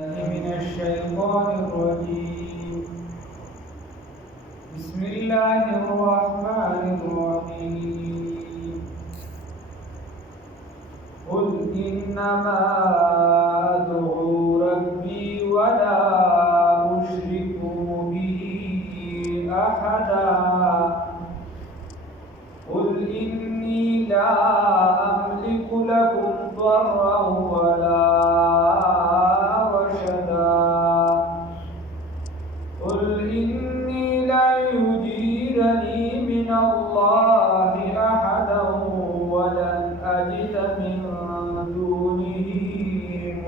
من الشيطان الرجيم. بسم الله الرحمن الرحيم. قل إنما أدعو ربي ولا أشرك به أحدا. قل إني لا أملك لكم ضرا ولا من الله أحدا ولن أجد من دونه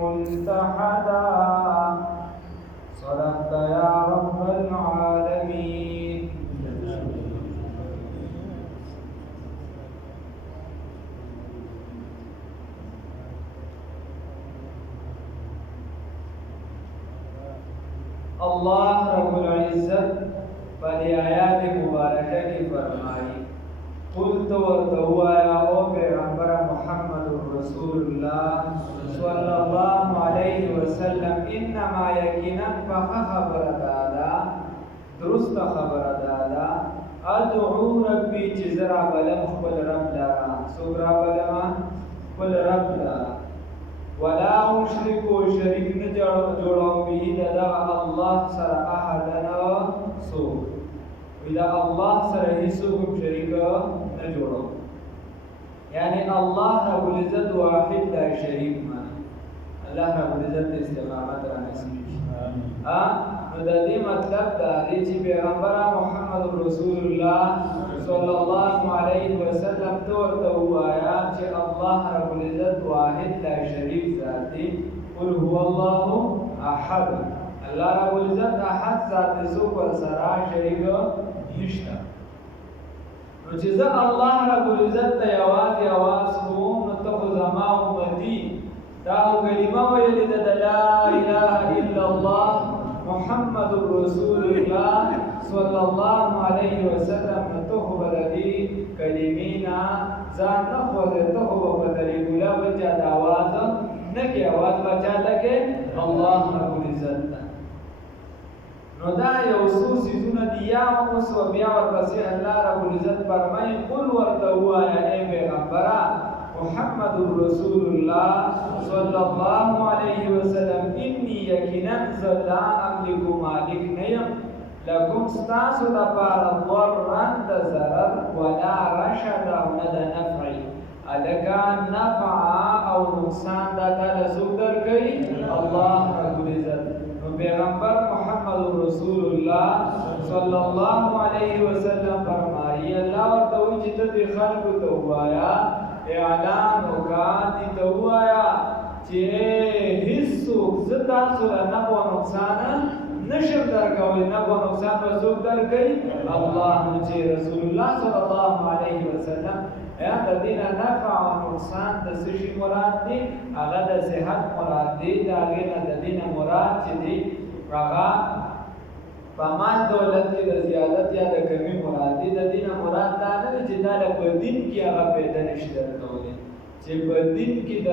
ملتحدا. صدقت يا رب العالمين. الله رب العزة فلی آیات مبارکہ کی فرمائی قل تو ورتوایا او پیغمبر محمد رسول اللہ صلی اللہ علیہ وسلم انما یقینا خبر دادا درست خبر دادا ادعو ربی چزرا بلم خبل رب لرا سورا بلما خبل رب لرا ولا اشرکو شریک نجوڑو بھی دادا اللہ سر احدنا سو إذا الله سرهيسهم شريكا نجورا يعني الله رب العزت واحد لا شريك ما الله رب العزت استقامت رانسي ندادي مطلب دادي چې پیغمبر محمد رسول الله صلى الله عليه وسلم ورته وایا چې الله رب العزت واحد لا شريك ذاتي قل هو الله احد الله رب العزت احد ذات سو پر سرا شریک نشتا. نو چې زه الله رب العزت ته یوازې आवाज کوم نو ته خو زما امتي دا کلمه ویلې ده لا اله الا الله محمد رسول الله صلی الله علیه وسلم نو ته خو بلدي کلمینا ځان نه خو ته خو په طریقه لا بچا د आवाज نه کې आवाज بچا لکه الله رب العزت نو دا یو څو سيزونه دي یا اوس او بیا ورپسې الله رب العزت فرمایي قل ورته وایا اے پیغمبر محمد رسول الله صلی الله علیه وسلم انی یقینا لا املک مالک نیم لکم ستاسو لپاره ضرا د ضرر ولا رشد او نه د نفع الکا نفع او نقصان دا تعالی څوک درکوي الله رب العزت پیغمبر محمد رسول الله صلی الله علیه وسلم فرمایي الله ورته وی چې د خلکو ته وایا اعلان وکړي ته وایا چې هیڅ زتا سره نه و نقصان نشم درکوي نه و نقصان به څوک درکوي الله چې رسول الله صلی الله علیه وسلم د دینه نفع او نقصان د سشي مراد دي هغه د صحت مراد دي دا هغه د دینه مراد چې دي هغه په مال دولت کې د زیادت یا د کمی مراد دي د دینه مراد دا نه چې دا په دین کې هغه پیدا نشته کولای چې په دین کې د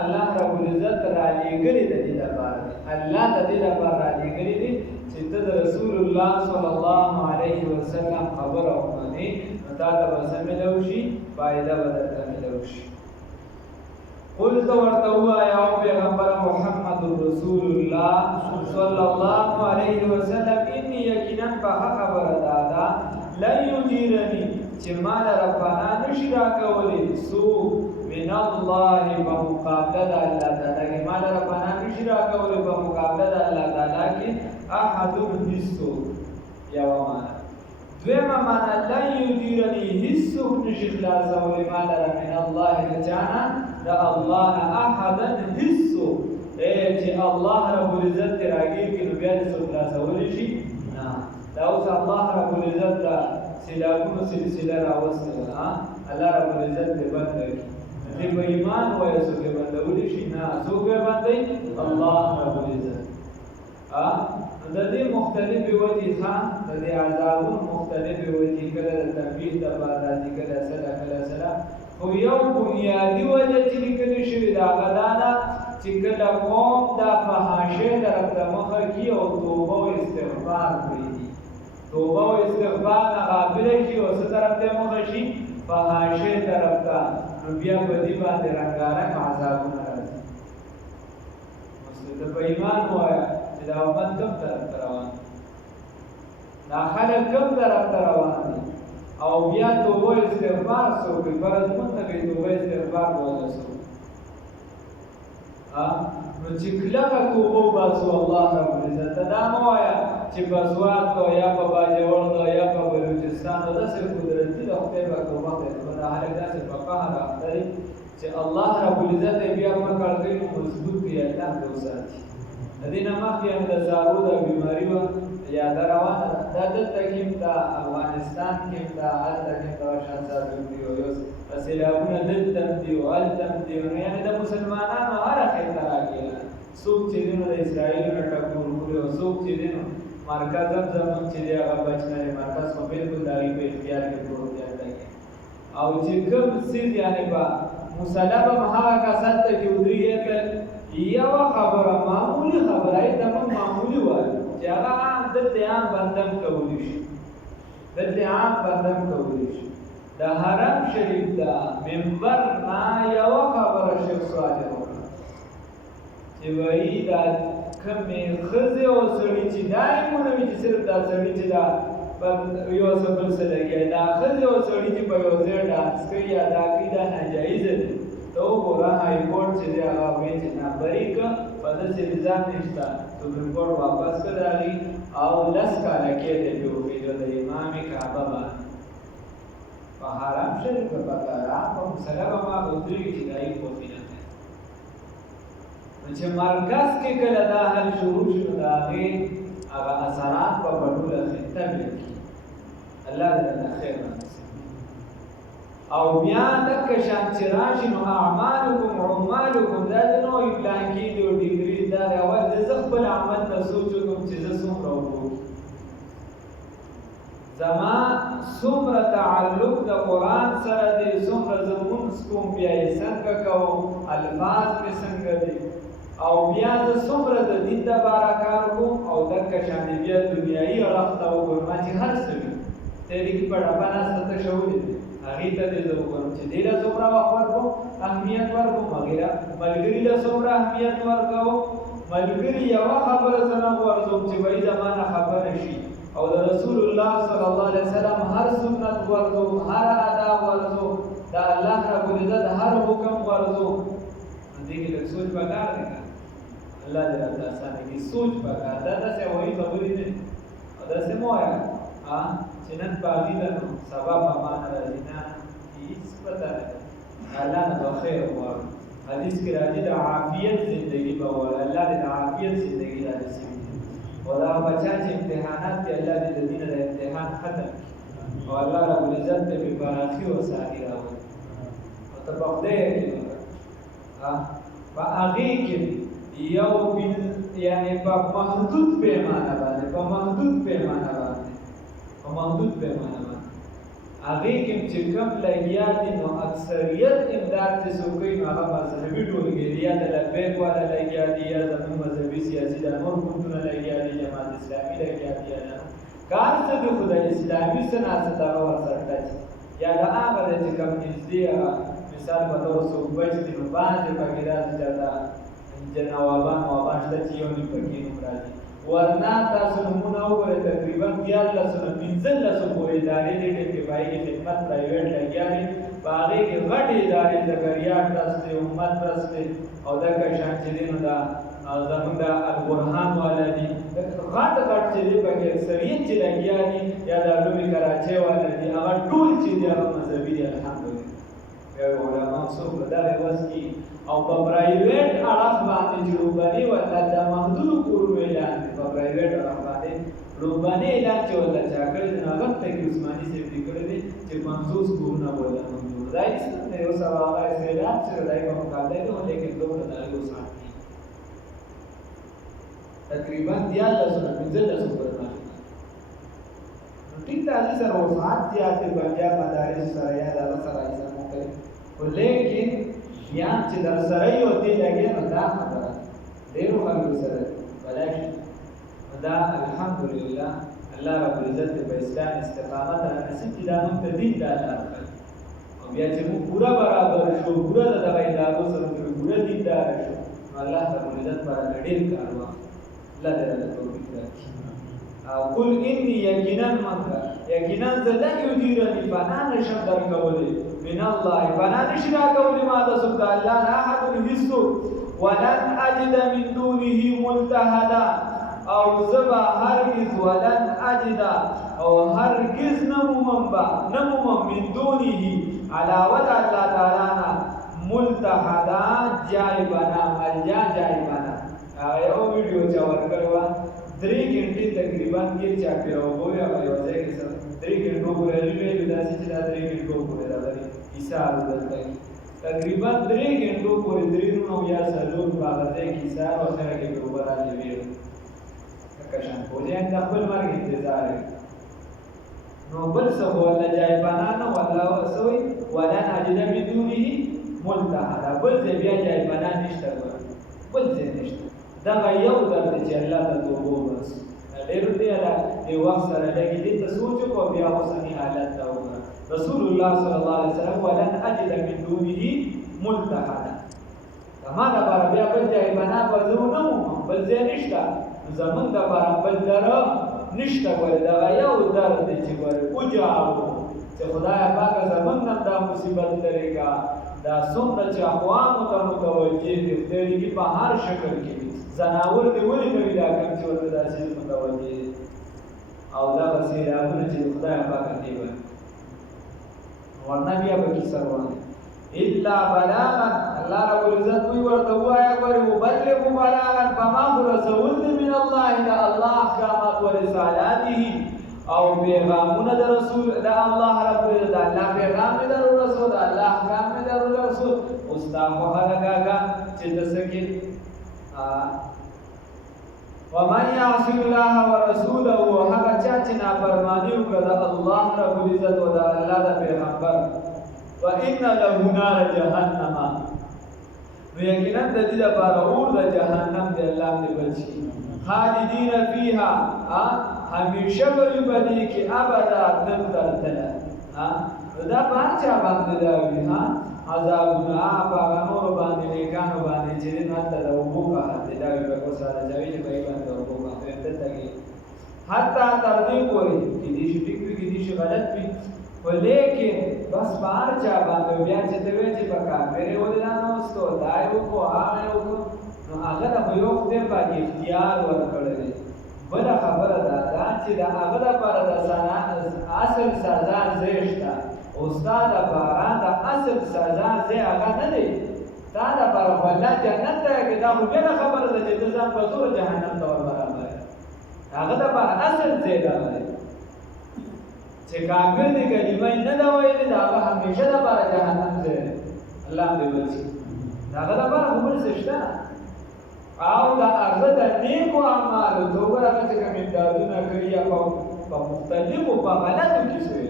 الله رب العزت را لېږلي د دې لپاره الله د دې لپاره را لېږلي دي چې د رسول الله صلی الله علیه وسلم خبره وکړي تا ته به ملوشي فائدہ بدلته ملوشي قل تو ورته وایا او پیغمبر محمد رسول الله صلی الله علیه وسلم انی یقینا خبر دادا لا یجیرنی چې مال ربانا نشي راکولې سو من الله بمقابله الله تعالی مال ربانا نشي راکولې بمقابله الله تعالی کې احد حصو یا معنا دویمه معنا لا یجیرنی حصو نشي خلاصولې مال من الله تعالی دا الله احدا حصو چې الله رب العزت راګیر کې نو بیا د خلاصول شي نه دا اوس الله رب العزت دا سلاګونو سلسله راوستله الله رب العزت دې باندې دې په ایمان وایي چې باندې شي نه څوک باندې الله رب العزت د دې مختلفې وجې ځان د دې عذابونو مختلفې وجې کله د تنبیه د بعد راځي کله سره خو یو بنیادی وجه چې لیکل شوی دا غدانا چې کله قوم دا فحاشۍ طرف ته مخه کړي او توبه او استغفار پرېږدي، توبه او استغفار نه غافله شي او څه طرف ته مخه شي؟ فحاشۍ طرف ته، نو بیا په دې باندې رنګارنګ عذابونه راځي. ته په ایمان ووایه چې دا امت کوم طرف ته روان دی، دا خلک کوم طرف ته روان دي، او بیا توبه استغفار څوک کوي؟ فرض مونږ ته کوي توبه استغفار ولا څوک؟ نو چې کلکه توبه وباسو الله رب العزت ته دا مه وایه چې په سوات کو یا په باجوړ کو یا په بلوچستان کو داسې قدرتي ده خدای به توبه کوي، نو دا هلک داسې په قهر اخته دی چې الله رب العزت یې بیا پکړ کوي نو مضبوط کړي، الله دې وساتي. د دې نه مخکې هم د څاروو د بیماري وه یاده روانه ده، دا دلته کې هم ده، افغانستان کې هم ده، هلته کې هم دغه شان څاروي دي او یو سیلابونه دلته هم دي او هلته هم دي، نو یعنې د مسلمانانو هره خطه راکېږي. څوک چې دی نو د اسرائیلو نه ټکور خوري او څوک چې دی نو مرکز هم زمونږ چې دی هغه بچ نه دی، مرکز خو بلکل د هغې په اختیار کې پروت دی هلته کې. او چې کوم څیز یعنې به مسلب هم هغه کسان ته چې ودرېږي که یوه خبره معمولي خبره یې ته موږ معمولي وایو چې هغه عام دلته عام بنده هم کولی شي، دلته عام بنده هم کولی شي. د حرم شریف د منبر نه یوه خبره شیخ صالح وکړه چې وایي دا کومې ښځې او سړي چې دا یې مونه وي چې صرف دا سړي چې دا یو څه بل څه لګیا، دا ښځې او سړي چې په یو ځای ډانس کوي یا دا کوي دا ناجایزه دی. ته وګوره های کورټ چې دی هغه وایي چې نه بري که په داسې نظام نشته، سپریم کورټ واپس کړ د هغې او 10 کاله کېدی پرې وخېږه د امام کعبه باندې په حرم شریف په حرام په مسله به ما ودرېږي چې دا یې خوښي نه کوي. نو چې مرکز کې کله دا حل شروع شو د هغې هغه اثرات به په ټوله خطه بیا کېږي. الله دې راته خیر رانصیب. او بیا دکه شان چې راشي نو اعمالکم عمالکم دا د نوې پلان کې د ډیګري دا د اول د زه خپل عمل ته سوچ وکړم چې زه څومره وکړم، زما څومره تعلق د قرآن سره دی، څومره زه لمونځ کوم، بیا یې څنګه کوم، الفاظ مې څنګه دي، او بیا زه څومره د دین دپاره کار کوم، او دکه شان بیا دنیایي اړخ ته وګورم چې هر څه وي تېرې کې په ډبه ناسته تشولې دي هغې ته دې زه وګورم چې دې له څومره وخت ورکوم، اهمیت ورکوم، هغې له ملګري له څومره اهمیت ورکوم. ملګري یوه خبره زه نه غورځوم چې وایي زما نه خبره شي، او د رسول الله صلی الله علیه وسلم هر سنت ورزوم، هر ادا ورزوم، د الله رب العزت هر حکم ورزوم. دې کې لږ سوچ پکار دی که الله دې راته اسانه کړي، سوچ پکار. دا داسې وایي خبرې نه دي او داسې مه وایه چې نن پاغي ده نو سبا په ما نه راځي، نه هېڅ پته نه ده. الله نه به خیر غواړو. حدیث کې راځي د عافیت زندګي به غواړي، الله دې د عافیت زندګي رانصیب کړي. او دا بچیان چې امتحانات دي الله دې د دینه د امتحان ختم کړي او الله رب العزت ته بې پراخي او سعدي راوړي. او ته په خدای یقین وکړه په هغې کې یو یعنې په محدود پیمانه باندې په محدود پیمانه هغې کې چې کم لګیا دي نو اکثریت امداد چې څوک کوي نو هغه مذهبي ټولګې دي، یا د لبیک والا لګیا دي، یا زموږ مذهبي سیاسي دا نور ګوندونه لګیا دي، جماعت اسلامي لګیا دي. یا کار څه دی خو د اسلامي څه ناڅه دغه ورسره ټچ یا د هغه دی چې کوم نږدې هغه مثال په طور څوک بچ دي نو بعضې پکې داسې چې نوابان موابان شته چې یو نیم پکې نوم راځي. ورنه تاسو نمونه وګورئ تقریبا 1500 پورې ادارې دي ډېر کې پای کې خدمت پرایویټ لګیا دي، په هغې کې غټې ادارې زکریا ټرسټ دی، امت ټرسټ دی، او دغه شان چې دی نو دا زمونږ د البرهان والا دي، غټ چې دی پکې اکثریت چې لګیا دي، یا د علوم کراچۍ والا دي، هغه ټول چې دی هغه مذهبي دي الحمدلله. بیا علما څوک په دغې وس کې او په پرایویټ اړخ باندې چې روباني ورته د محدودو کورونو اعلان دی، په پرایویټ اړخ باندې روباني اعلان چې ورته چا کړی دی نو هغه ته کې عثماني صاحب لیکلی دی چې 50 کورونه ورته منظور دی. یو سبا هغه اعلان چې دی په مقابله کې هم لیکن دومره د هغې وسعت دی تقریبا 1500 پورې نو ټیک ده هغې سره وسعت زیات دی، پنجاب مدارس سره یا د هغه سره ایسه مو کوي، خو لیکن بیا چې در سره یې ورته لګیا نو دا خبره ډېرو خلکو سره بلای شي. دا الحمدلله الله رب العزت په اسلام استقامت را نصیب کړي، دا موږ ته دین د الله ورکړي. او بیا چې موږ پوره برابر شو، پوره د دغه ادارو سره پوره دیندار شو، نو الله رب العزت پر ډېر کار وکړي. الله دې راته توفیق راکړي. او قل انی یقینا ذا لن یجیرنی فنا نشم درکولی من الله، فنا نشم درکولی ما د سبحان الله نه احد هیڅ، ولن اجد من دونه ملتحدا، او زبا هرگز ولن اجد او هرگز نمومم من دونه علاوه الله تعالی نه ملتحدا جایبنا ملجا جایبنا. یو ویډیو چا ورکړو 3 घंटे تقریبا کې چا پیرو وګورئ او یو ځای کې 3 घंटो پورې لري دا چې دا 3 घंटो پورې راځي حساب ورته تقریبا 3 घंटो پورې درینو یا سلون باندې کې حساب او سره کې په راځي ویل کښان پوجا د خپل مرګ انتظار نو بل څه ولا جای بنانه ولا وسوي ولا اجد من دونه ملتحدا، بل ځای بیا جای بنان نشته، بل ځای نشته. دا یو درد چې الله ته توبه بس ډېر دی د وخت سره لګي دې ته سوچ کو بیا اوسنی حالت ته وګوره. رسول الله صلی الله علیه وسلم ولن اجد من دونه ملتحدا، ما دا بار بیا بل ځای بنا وځو نو بل ځای نشته، زمون دا بار بل در نشته، ول دا یو درد چې ور اوجاو چې خدای پاک زمون نن دا مصیبت لري کا دا څومره چې اقوام ته متوجه دي دې په هر شکل کې زناور دی ولې کوي دا کوم چې ورته داسې متوجه او دا وسیلهونه چې خدای پاک دی ور ورنه بیا به کی سروان الا بلاغا. الله رب العزت وی ورته وایا ور مبلغ بلاغا فما رسول من الله دا الله احکامات و رسالاته او پیغامونه د رسول د الله رب العزت، الله پیغام د رسول، الله احکام د رسول. استاد هغه چې دسکه ومن يعص الله ورسوله، هغه چا چې نافرمانی وکړه د الله رب العزت او د الله د پیغمبر، فإن له نار جهنم، نو یقینا د دې لپاره اور د جهنم دی الله دې بچي، خالدین فیها، همیشه به پدې کې ابدا تل دا پانچا باندې دا وی عذابونه هغه نور باندې نیکانو باندې چې نه ته د وګو باندې دا وی په سره ځوي چې په باندې وګو باندې ته تګي حتی تر دې پورې چې دې شي ټیک وي کې دې شي غلط وي، ولیکن بس پانچا باندې بیا چې ته وی چې پکا میرے ولنا نو ستو دایو کو هغه نو هغه د یو خپل باندې اختیار ورکړل. بل خبره دا چې دا هغه لپاره د اصل سزا زیشته، استاد لپاره د اصل سزا زی هغه نه دی، دا لپاره الله جنت ته کې دا خو بل خبره ده چې ځان په زور جهنم ته ور برابر هغه لپاره اصل زی دا دی چې کافر دی کلمه نه دا وایي دا هغه همیشه لپاره جهنم دی. الله دې وځي دا هغه لپاره عمر زشته او دا هغه د نیکو اعمالو دوباره چې کوم امدادونه کوي په مختلفو په غلطو کې شوی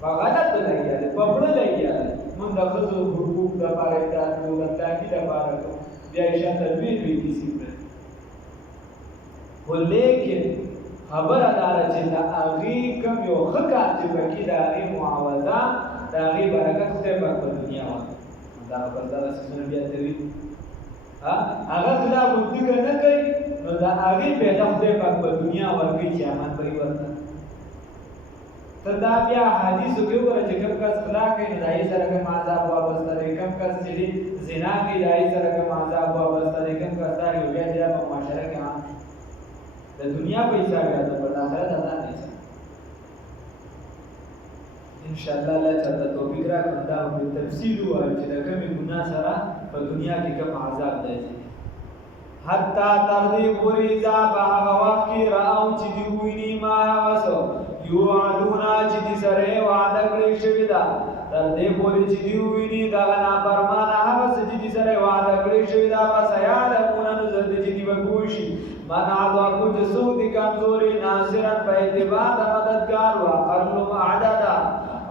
په غلطو لګیا په بل لګیا موږ د خزو حقوق د لپاره د دولت تاکید لپاره بیا یې تدبیر وی کیسه ولیکن خبره دار چې دا هغه کوم یو خکار چې پکې دا هغه معاوضه دا هغه برکت ته په دنیا دا په دغه سيزن بیا دی هغه خلاف ذکر نه کوي نو دا هغه په دغه په دنیا ورکی چې امان پرې ورته تدا بیا حدیثو کې وره چې کوم کس خلاف کوي نه دای سره کوم عذاب واپس لري، کوم کس چې زنا کوي دای سره کوم عذاب واپس لري، کوم کس دا یو بیا چې په معاشره کې د دنیا په حساب یا د آخرت ادا نه شي. ان شاء الله الله تعالی توفیق راکړي دا په تفصیل وایي چې د کومې ګناه سره په دنیا کې کوم عذاب دی. حتی تر دې پورې ځا په هغه وخت کې راو چې دی ویني ما وسو یوعدونا چې دې سره وعده کړی شوی دا تر دې پورې چې دی ویني دا نه پرمانه هغه چې دې سره وعده کړی شوی دا پس یاد مونږ نو زده چې دی وګوشي من عذا کچھ سود کمزوری ناصرن په اعتبار د مددگار و اقل عددا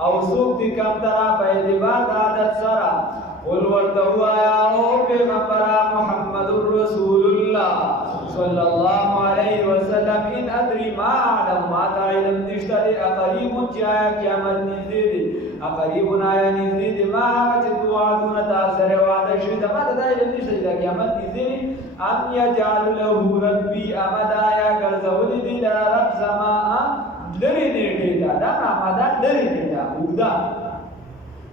او سود کم ترا په اعتبار د عدد سره قل ورتوا يا پیغمبر محمد رسول الله صلى الله عليه وسلم ان ادري ما اعلم ما علم نشته اقريب جاء قیامت نزيد اقريب آیا نزيد ما توعدون تاثر وعده شد ما علم نشته قیامت نزيد ام يجعل له ربي امدا یا ګرځول دي رب زما لري نیټه دا امدا لري نیټه وګدا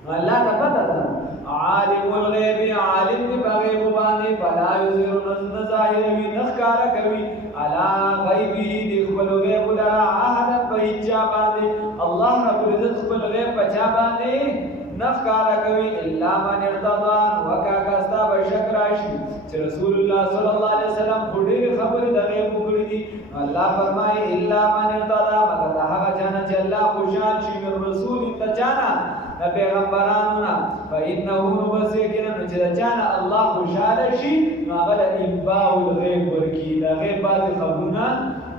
الله ته پته ده عالم الغیب عالم دی بغیب باندې فلا یظهر نزد ظاهر وی نخکار کوي علا غیبه دی خپل غیب لرا احد پېچا باندې الله رب العزت خپل غیب پچا باندې نخکار کوي الا من ارتضى وکاکاستا بشک راشي چې رسول الله صلی الله علیه وسلم خوري خبر د غیب وکړي دي الله فرمای الا من ارتضى مگر هغه جنا چې الله خوشال شي رسول ته جانا پیغمبرانو نا فإنه نبسیکنا چې چانا الله خوشاله شي هغه د انباء الغیب ورکی دا غیب بعض خبرونه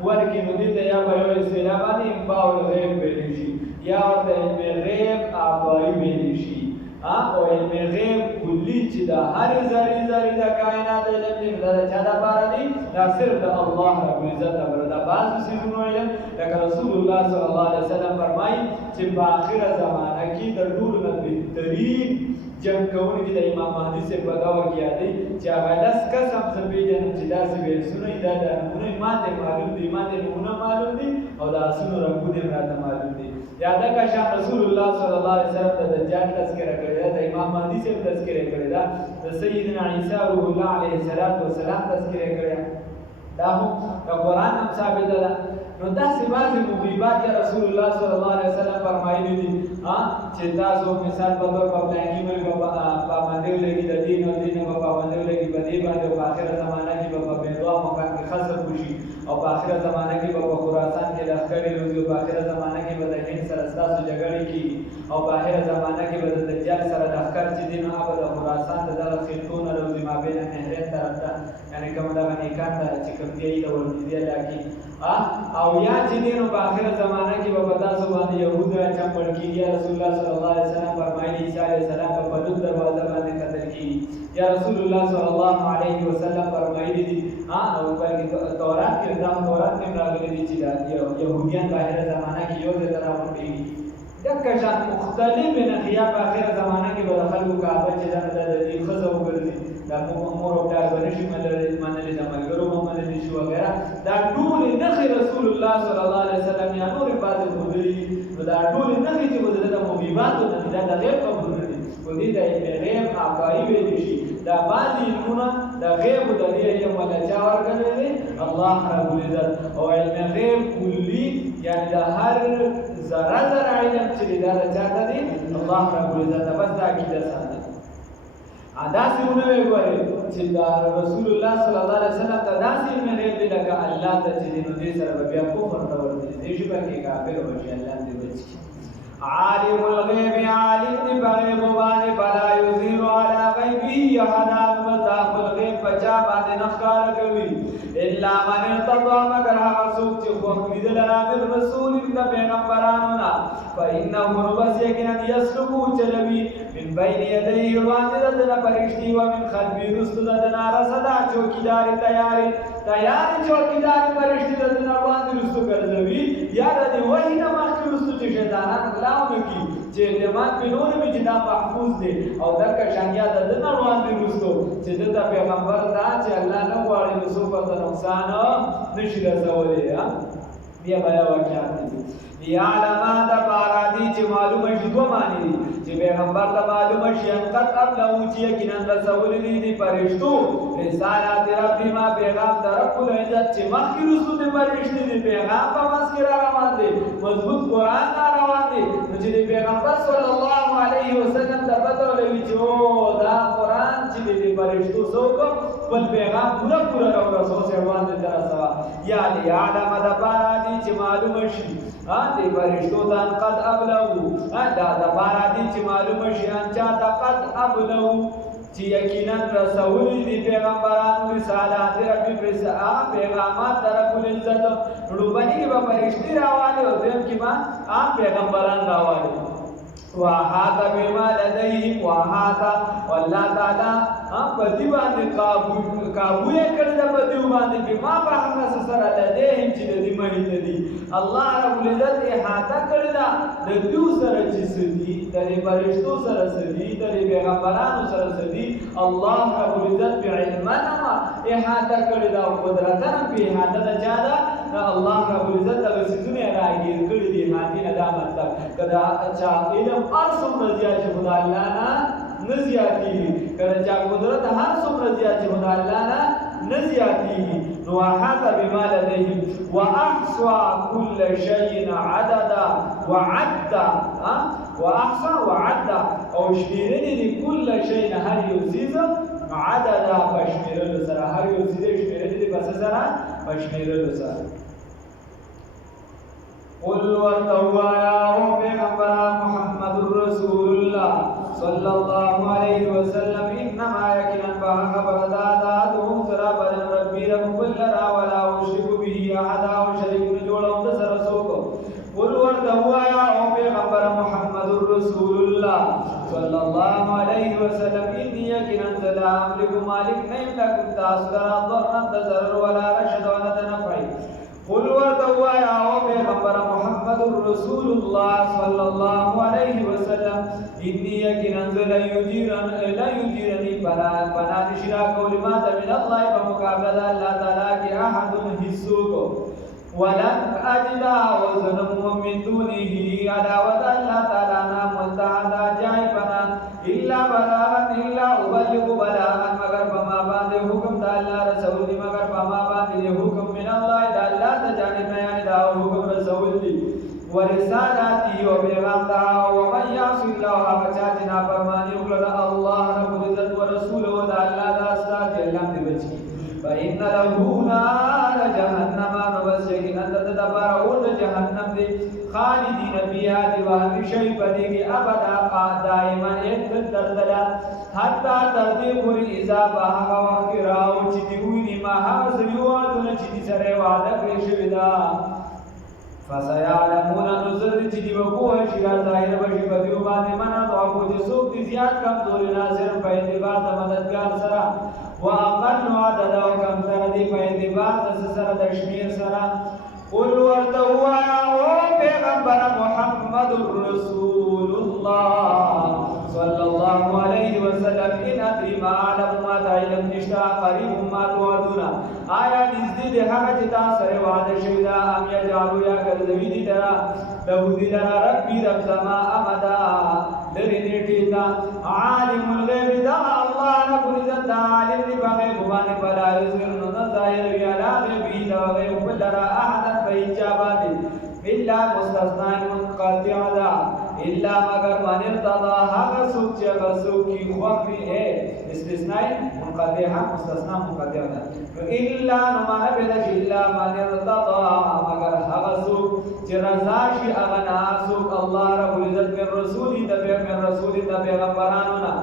ورکی نو دې ته یا په یو اصطلاح باندې انباء الغیب ویل شي یا د علم غیب اعطایی ویل شي او علم غیب کلی چې دا هر ذری ذری د کائنات علم دې دا چا د پاره دي دا صرف د الله رب العزت امر دا بعض سيزونو علم لکه رسول الله صلی الله علیه وسلم فرمایي چې په اخره زمانہ کې د ټول نه بهترین جنگ کوونکی د امام مهدي سے بداوه کیا دی چې هغه لاس قسم څه پیژنم چې داسې به سنوي دا د نمونه ماته معلوم دي ماته نمونه معلوم دي او دا سنو رنگونه راته معلوم دي یاد کا شان رسول الله صلی الله علیه وسلم د دجال تذکرہ کړی دا امام مهدي سے تذکرہ کړی دا د سیدنا عیسی روح الله علیه السلام تذکرہ کړی دا هم د قران هم ثابت ده نو داسې بعضې مغیبات یا رسول الله صلی الله علیه وسلم فرمایلی دي چې تاسو مثال په طور په پلانکي ملک پابندۍ ولګي د دین او دین به پابندۍ ولګي په دې باندې په آخره زمانه کې به په بیضا مکان کې خسف وشي او په آخره زمانه کې به په خراسان کې لښکرې روزي او په آخره زمانه کې به د هند سره ستاسو جګړې کېږي او په آخره زمانه کې به د دجال سره لښکر چې دي نو هغه د خراسان د دغه خېټونه روزي مابین نهرین طرف ته یعنې کوم دغه نیکان ته چې کوم دی د ورنږدې علاقې او یا چې دینو په آخره زمانہ کې به تاسو باندې يهود را چمپړ کیږي رسول الله صلی الله علیه وسلم فرمایلی عیسی علیه السلام په بدر دروازه باندې قتل کیږي یا رسول الله صلی الله علیه وسلم فرمایلی دي او بلکې تورات کې راغلي دي چې يهوديان په آخره زمانہ کې یو ځای راوړي دغه شان مختلف نخیا په آخره زمانہ کې به خلکو کعبه چې د دې خزو وګرځي دا مور او پلار باندې منلې د ملګرو منلې شو وغیرہ دا ټول نخي رسول الله صلی الله علیه وسلم یا نور بعض خبري دا ټول نخي چې بدل د مغیبات او د غیب خبرونه دي و دې د غیب عقایي ویل شي دا بعض علمونه د غیب د دې علم ولا چا ورکړي الله رب العزت او علم غیب کلی یعنی د هر ذره علم چې دا چاته دي الله رب العزت بس دا کیده ساتي داسې ونه وګورئ چې دا رسول الله صلی الله علیه وسلم ته داسې علم غیب دی لکه الله ته چې نو دې سره بیا کفر ته ورته دې شي بلکې کافر وشي الله دې بچي عالم الغیب عالم دی بغیب باندې فلا یظهر علی غیبه احدا مذاق الغیب پچا باندې نخکار کوي الا من ارتضى مگر هغه څوک چې خو لیدل راغل رسول د پیغمبرانو نه فإنه نبس یقینا یسلکو چلوي من بین یدیه وړاندې دنه پرشتي و من خلفی رسل دنه رسدا چوکیدار تیاری چوکیدار پرشتي دنه وړاندې رسل ګرځوي یا د وحی نه مخکې رسل چې شیطانان غلاونه کی چې اعتماد پینونه می چې دا محفوظ دي او دغه شانیا د دنه وړاندې رسل چې د پیغمبر دا چې الله نه غواړي رسول په نقصان نشي رسولي بیا بیا واقعات دي یا علامات پارادی چې معلومه شي دوه معنی دي چې پیغمبر ته معلومه شي ان قد ابلغو چې یقینا رسول دي فرشتو رسالات ربی ما پیغام در رب العزت چې مخکې رسول دي فرشتي دي پیغام په مسکر روان دي مضبوط قران روان دي چې پیغمبر صلی الله علیه وسلم ته پته ولګي چې دا قران چې دي فرشتو څوک بل پیغام پورا رسول سے روان دي تر سوا یا علم د پارادی چې معلومه شي دې فرشتو ته قد ابلغو دا د پارادی چې معلومه شي ان چا قد ابلغو چې یقینا رسول دي پیغمبرانو رسالات ربي پیغامات در رب العزت روبانی کې به فرشتي راواله او دیم کې به پیغمبران راواله واحاط بما لديهم واحاط والله تعالی پدی باندې قابو یې کړی د پدی باندې بما په هغه سره لديهم چې د دې مهیت دي الله رب العزت احاطه کړی دا د دې سره چې سدي د فرشتو سره سدي د پیغمبرانو سره سدي الله رب العزت بعلمنا احاطه کړی دا قدرتن په احاطه د چا دا الله رب العزت د سيزونه راګیر کړی دي احاطه دا مطلب کدا چا علم ارسم رضیا چې خدای الله نه نزیاتی کله چې قدرت هر څومره زیات چې خدای الله نه نزیاتی نو احاط بما لديهم واحصى كل شيء عددا وعد واحصى وعد او شمیرنی كل شيء هر یو چیز عددا بشمیرل سره هر یو چیز شمیرنی بس سره بشمیرل سره قل ورتوا يا پیغمبر محمد رسول الله صلى الله عليه وسلم انما يكن فخبر داداتهم سرا بدن ربي رب لرا ولا اشرك به احد وشريك جوړو د سره سوق قل ورتوا يا پیغمبر محمد رسول الله صلى الله عليه وسلم اني يكن لا املك مالك نيم لكم تاسرا ضرا ضرر ولا رشد ولا نفع قل ورتوا يا پیغمبر محمد رسول الله صلى الله عليه وسلم اني يكن لا يجيرني فلا نشرا قول ما من الله بمقابله الله تعالى كي احد حسوق ولن اجد وزنم من دونه عداوه الله تعالى ملتحدا جائبنا الا بلاغا الا ابلغ بلاغا مگر فما بعد حکم الله رسول دی مگر فما بعد حکم من الله تعالى تجانب بیان دا حکم رسول دی ورسالاته وبيغام دا ومن يعص الله فجاتنا فرماني وکړه الله رب العزت ورسوله دا الله دا استاد الله دې بچي فإن له نار جهنم وسيكن تدبر اور جهنم دي خالدين فيها وهمشي بديږي ابدا دائما يتدردلا حتى تردي پوری اذا هغه وخت راو چې دی ویني ما هغه زیوادونه چې دي سره وعده کړی شوی دا فسيعلمون نذر چې دی وکوه چې ظاهر بشي په دیو باندې منا او چې څوک دي زیات کمزور ناصر په اعتبار د مددگار سره واقل عدد او کم تر دی په اعتبار د سره د شمیر سره قل ورتوا او پیغمبر محمد رسول الله صلى الله عليه وسلم ان ادري ما علم ما علم نشتا قريب ما توعدون آیا نزدې د هغه چې تاسو سره وعده شوی دا ام یجعلوا یا ګرځوي دي درا دهودي درا ربي رب سما امدا لري نیټی دا عالم الغیب دا الله رب العزت عالم دی بغیب باندې بلا یذر نو ظاهر وی علی غیبی دا غیب لرا احد فیجابات الا مستثنا منقطع دا الا مگر من ارتضى هغه سوق چې هغه سوق کی خوخي ہے استثناء منقطع مستثنا منقطع دا الا ما بدا الا من ارتضى مگر هغه سوق چې رضا شي هغه ناسوق الله رب العزت من رسول پیغمبرانو نا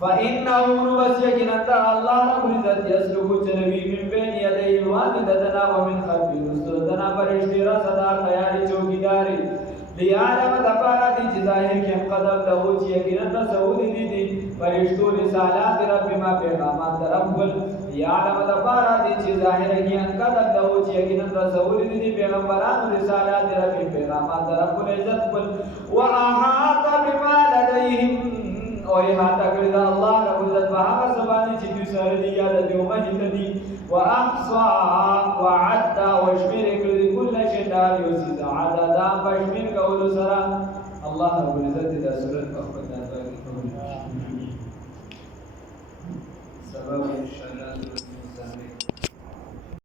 فإنه نبسيكن أنت الله رب العزت يسلك جنبي من بين يديه والدتنا ومن خلفه رسولتنا فرشتي رصدا تیاری چوکیداری لیعلم دپارا دی چی ظاہر کیم قدم لہو چی یقیناً رسول دی فرشتو رسالات رب ما پیغامات ربول لیعلم دپارا دی چی ظاہر کیم قدم لہو چی یقیناً رسول دی پیغمبران رسالات رب پیغامات ربول عزت بل وَأَحَاطَ بِمَا لَدَيْهِمْ اور احاطہ کړی دا الله رب العزت په هغه سبانه چې دوی سره دی یا د دوی مهیت دي واحصى وعد وشمیر کړی کل شی دا یو څه عدد بشمیر کول سره الله رب العزت دا سورۃ په خپل ذات کې سبب ان شاء الله